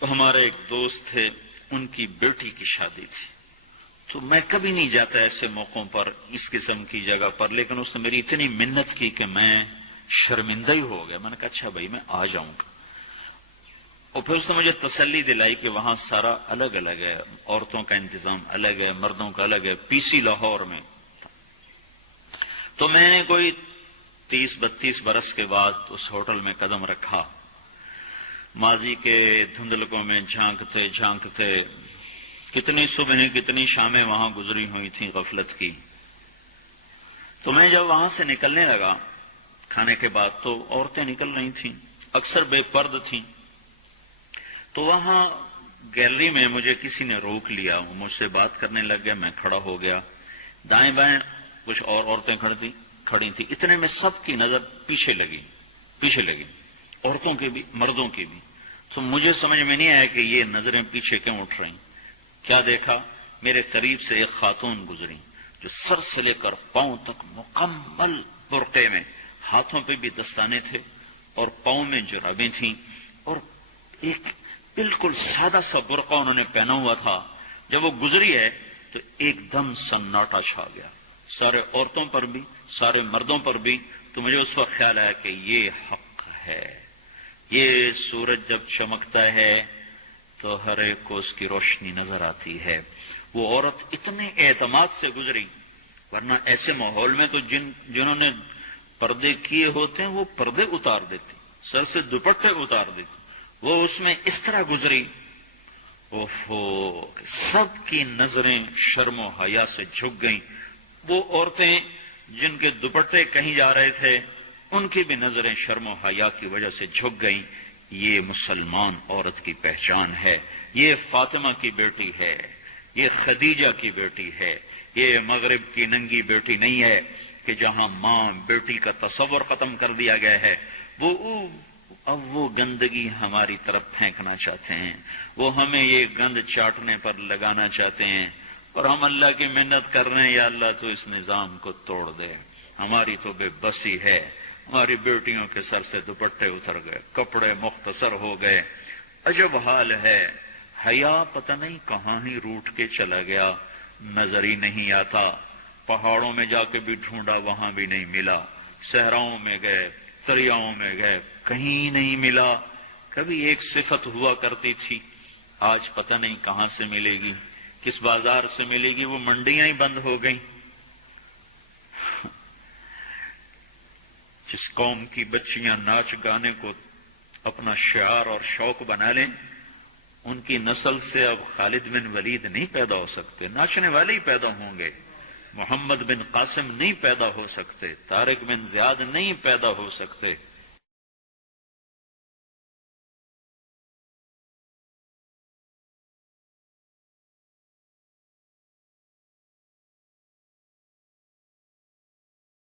تو ہمارے ایک دوست تھے، ان کی بیٹی کی شادی تھی، تو میں کبھی نہیں جاتا ایسے موقعوں پر اس قسم کی جگہ پر، لیکن اس نے میری اتنی منت کی کہ میں شرمندہ ہی ہو گیا. میں نے کہا اچھا بھائی میں آ جاؤں گا. اور پھر اس نے مجھے تسلی دلائی کہ وہاں سارا الگ الگ ہے، عورتوں کا انتظام الگ ہے، مردوں کا الگ ہے. PC لاہور میں. تو میں نے کوئی 30-32 برس کے بعد اس ہوٹل میں قدم رکھا. ماضی کے دھندلکوں میں جھانکتے جھانکتے کتنی صبحیں کتنی شامیں وہاں گزری ہوئی تھیں غفلت کی. تو میں جب وہاں سے نکلنے لگا کھانے کے بعد تو عورتیں نکل رہی تھیں، اکثر بے پرد تھیں. تو وہاں گیلری میں مجھے کسی نے روک لیا، مجھ سے بات کرنے لگ گیا. میں کھڑا ہو گیا. دائیں بائیں کچھ اور عورتیں کھڑی تھیں. اتنے میں سب کی نظر پیچھے لگی، عورتوں کی بھی مردوں کی بھی. تو مجھے سمجھ میں نہیں آیا کہ یہ نظریں پیچھے کیوں اٹھ رہی. کیا دیکھا، میرے قریب سے ایک خاتون گزری جو سر سے لے کر پاؤں تک مکمل برقعے میں، ہاتھوں پہ بھی دستانے تھے اور پاؤں میں جرابیں تھیں، اور ایک بالکل سادہ سا برقع انہوں نے پہنا ہوا تھا. جب وہ گزری ہے تو ایک دم سناٹا چھا گیا، سارے عورتوں پر بھی سارے مردوں پر بھی. تو مجھے اس وقت خیال آیا کہ یہ حق ہے. یہ سورج جب چمکتا ہے تو ہر ایک کو اس کی روشنی نظر آتی ہے. وہ عورت اتنے اعتماد سے گزری، ورنہ ایسے ماحول میں تو جنہوں نے پردے کیے ہوتے ہیں وہ پردے اتار دیتے، سر سے دوپٹے اتار دیتے. وہ اس میں اس طرح گزری، سب کی نظریں شرم و حیا سے جھک گئیں. وہ عورتیں جن کے دوپٹے کہیں جا رہے تھے ان کی بھی نظریں شرم و حیا کی وجہ سے جھک گئیں. یہ مسلمان عورت کی پہچان ہے. یہ فاطمہ کی بیٹی ہے، یہ خدیجہ کی بیٹی ہے. یہ مغرب کی ننگی بیٹی نہیں ہے کہ جہاں ماں بیٹی کا تصور ختم کر دیا گیا ہے. اب وہ گندگی ہماری طرف پھینکنا چاہتے ہیں، وہ ہمیں یہ گند چاٹنے پر لگانا چاہتے ہیں، اور ہم اللہ کی منت کر رہے ہیں یا اللہ تو اس نظام کو توڑ دے. ہماری تو بے بسی ہے. ہماری بیٹیوں کے سر سے دوپٹے اتر گئے، کپڑے مختصر ہو گئے. عجب حال ہے. حیا پتہ نہیں کہاں ہی روٹ کے چلا گیا، نظر ہی نہیں آتا. پہاڑوں میں جا کے بھی ڈھونڈا، وہاں بھی نہیں ملا. صحراؤں میں گئے، دریاؤں میں گئے، کہیں نہیں ملا. کبھی ایک صفت ہوا کرتی تھی، آج پتہ نہیں کہاں سے ملے گی، کس بازار سے ملے گی. وہ منڈیاں ہی بند ہو گئیں. جس قوم کی بچیاں ناچ گانے کو اپنا شعار اور شوق بنا لیں، ان کی نسل سے اب خالد بن ولید نہیں پیدا ہو سکتے، ناچنے والے ہی پیدا ہوں گے. محمد بن قاسم نہیں پیدا ہو سکتے، طارق بن زیاد نہیں پیدا ہو سکتے.